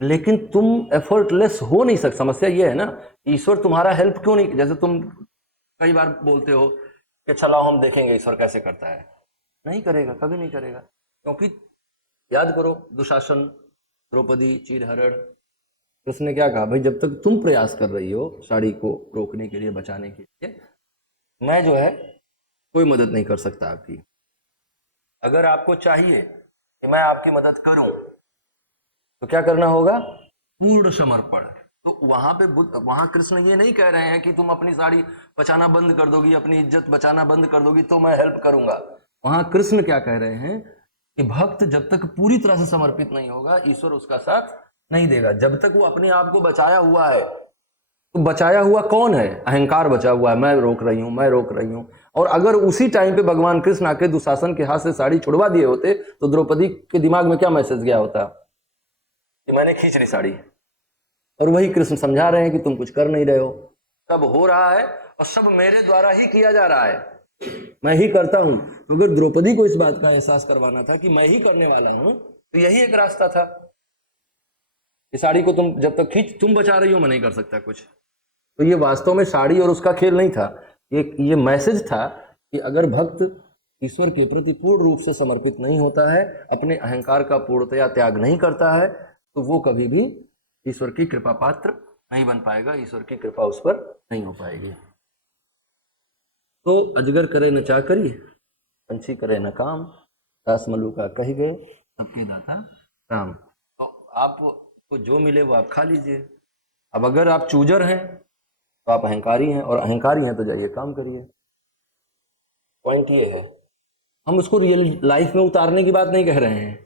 लेकिन तुम एफर्टलेस हो नहीं सकते। समस्या ये है ना, ईश्वर तुम्हारा हेल्प क्यों नहीं, जैसे तुम कई बार बोलते हो कि चलाओ हम देखेंगे ईश्वर कैसे करता है, नहीं करेगा, कभी नहीं करेगा। क्योंकि याद करो दुशासन, द्रौपदी, चीरहरण, कृष्ण ने क्या कहा, भाई जब तक तुम प्रयास कर रही हो साड़ी को रोकने के लिए, बचाने के लिए, मैं जो है कोई मदद नहीं कर सकता आपकी। अगर आपको चाहिए कि मैं आपकी मदद करूं तो क्या करना होगा, पूर्ण समर्पण। तो वहां पे वहां कृष्ण ये नहीं कह रहे हैं कि तुम अपनी साड़ी बचाना बंद कर दोगी, अपनी इज्जत बचाना बंद कर दोगी तो मैं हेल्प करूंगा। वहां कृष्ण क्या कह रहे हैं कि भक्त जब तक पूरी तरह से समर्पित नहीं होगा, ईश्वर उसका साथ नहीं देगा। जब तक वो अपने आप को बचाया हुआ है, तो बचाया हुआ कौन है, अहंकार बचा हुआ है, मैं रोक रही हूं, मैं रोक रही हूं। और अगर उसी टाइम पे भगवान कृष्ण आके दुशासन के हाथ से साड़ी छुड़वा दिए होते तो द्रौपदी के दिमाग में क्या मैसेज गया होता कि मैंने खींच ली साड़ी। और वही कृष्ण समझा रहे हैं कि तुम कुछ कर नहीं रहे हो, सब हो रहा है और सब मेरे द्वारा ही किया जा रहा है, मैं ही करता हूं। तो अगर द्रौपदी को इस बात का एहसास करवाना था कि मैं ही करने वाला हूं, तो यही एक रास्ता था। इस साड़ी को तुम जब तक खींच, तुम बचा रही हो, मैं नहीं कर सकता कुछ। तो ये वास्तव में साड़ी और उसका खेल नहीं था, ये मैसेज था कि अगर भक्त ईश्वर के प्रति पूर्ण रूप से समर्पित नहीं होता है, अपने अहंकार का पूर्णतया त्याग नहीं करता है, तो वो कभी भी ईश्वर की कृपा पात्र नहीं बन पाएगा, ईश्वर की कृपा उस पर नहीं हो पाएगी। तो अजगर करे न चाकरी, पंछी करे न काम, दास मलुका कही गए, सबके दाता राम। तो आपको जो मिले वो आप खा लीजिए। अब अगर आप चूजर हैं तो आप अहंकारी हैं, और अहंकारी हैं तो जाइए काम करिए। पॉइंट ये है, हम उसको रियल लाइफ में उतारने की बात नहीं कह रहे हैं,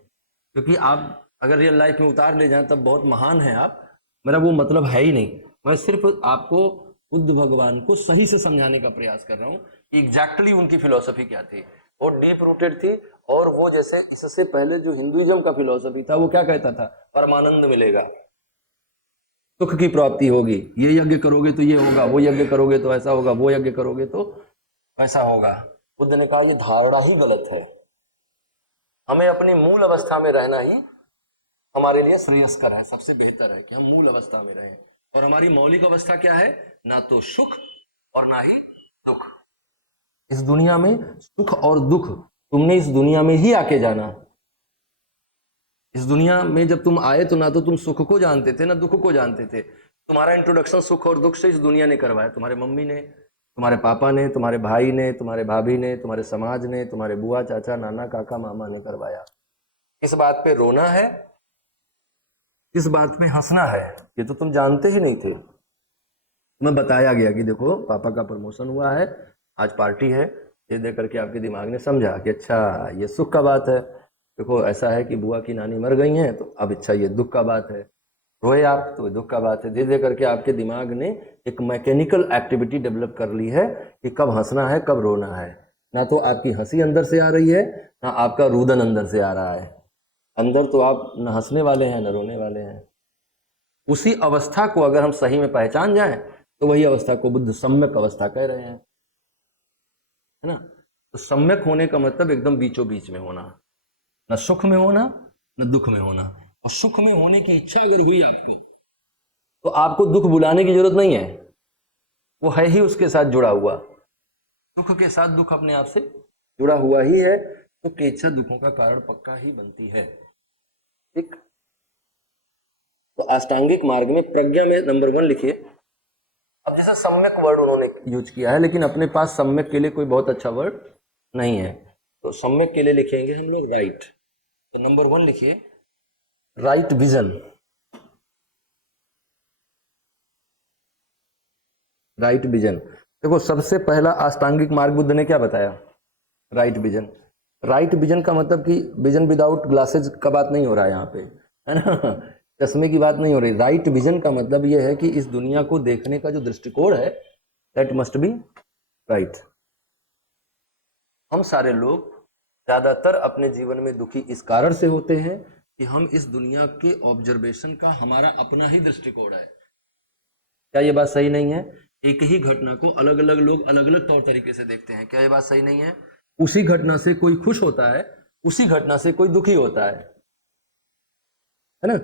क्योंकि आप अगर रियल लाइफ में उतार ले जाएं तब बहुत महान हैं आप, मेरा वो मतलब है ही नहीं। मैं सिर्फ आपको बुद्ध भगवान को सही से समझाने का प्रयास कर रहा हूँ कि एग्जैक्टली उनकी फिलॉसफी क्या थी। वो डीप रूटेड थी, और वो जैसे इससे पहले जो हिंदुइज्म का फिलॉसफी था वो क्या कहता था, परमानंद मिलेगा, सुख की प्राप्ति होगी, ये यज्ञ करोगे तो ये होगा, वो यज्ञ करोगे तो ऐसा होगा, वो यज्ञ करोगे तो ऐसा होगा। बुद्ध ने कहा ये धारणा ही गलत है, हमें अपनी मूल अवस्था में रहना ही हमारे लिए श्रेयस्कर है, सबसे बेहतर है कि हम मूल अवस्था में रहें। और हमारी मौलिक अवस्था क्या है, ना तो सुख और ना ही दुख। इस दुनिया में सुख और दुख तुमने इस दुनिया में ही आके जाना। इस दुनिया में जब तुम आए तो ना तो तुम सुख को जानते थे ना दुख को जानते थे। तुम्हारा इंट्रोडक्शन सुख और दुख से इस दुनिया ने करवाया, तुम्हारे मम्मी ने, तुम्हारे पापा ने, तुम्हारे भाई ने, तुम्हारे भाभी ने, तुम्हारे समाज ने, तुम्हारे बुआ चाचा नाना काका मामा ने करवाया। इस बात पे रोना है, इस बात पे हंसना है, ये तो तुम जानते ही नहीं थे। तुम्हें बताया गया कि देखो पापा का प्रमोशन हुआ है, आज पार्टी है, ये देख करके आपके दिमाग ने समझा कि अच्छा ये सुख का बात है। देखो ऐसा है कि बुआ की नानी मर गई हैं, तो अब अच्छा ये दुख का बात है। रोए आप तो दुख का बात है। धीरे धीरे करके आपके दिमाग ने एक मैकेनिकल एक्टिविटी डेवलप कर ली है कि कब हंसना है कब रोना है। ना तो आपकी हंसी अंदर से आ रही है, ना आपका रुदन अंदर से आ रहा है। अंदर तो आप न हंसने वाले हैं न रोने वाले हैं। उसी अवस्था को अगर हम सही में पहचान जाएं तो वही अवस्था को बुद्ध सम्यक अवस्था कह रहे हैं, है ना। तो सम्यक होने का मतलब एकदम बीचों बीच में होना, न सुख में होना न दुख में होना। और सुख में होने की इच्छा अगर हुई आपको, तो आपको दुख बुलाने की जरूरत नहीं है, वो है ही उसके साथ जुड़ा हुआ। सुख के साथ दुख अपने आप से जुड़ा हुआ ही है, तो इच्छा दुखों का कारण पक्का ही बनती है। ठीक, तो अष्टांगिक मार्ग में प्रज्ञा में नंबर 1 लिखिए। अब जैसे सम्यक वर्ड उन्होंने यूज किया है, लेकिन अपने पास सम्यक के लिए कोई बहुत अच्छा वर्ड नहीं है, तो सम्यक के लिए लिखेंगे हम लोग राइट। तो नंबर 1 लिखिए, राइट विजन। राइट विजन, देखो सबसे पहला अष्टांगिक मार्ग बुद्ध ने क्या बताया, राइट विजन। राइट विजन का मतलब कि विजन विदाउट ग्लासेज का बात नहीं हो रहा है यहाँ पे, है ना, चश्मे की बात नहीं हो रही। राइट विजन का मतलब यह है कि इस दुनिया को देखने का जो दृष्टिकोण है, दैट मस्ट बी राइट। हम सारे लोग ज्यादातर अपने जीवन में दुखी इस कारण से होते हैं कि हम इस दुनिया के ऑब्जर्वेशन का हमारा अपना ही दृष्टिकोण है। क्या ये बात सही नहीं है, एक ही घटना को अलग अलग लोग अलग अलग तौर तरीके से देखते हैं, क्या ये बात सही नहीं है। उसी घटना से कोई खुश होता है, उसी घटना से कोई दुखी होता है ना।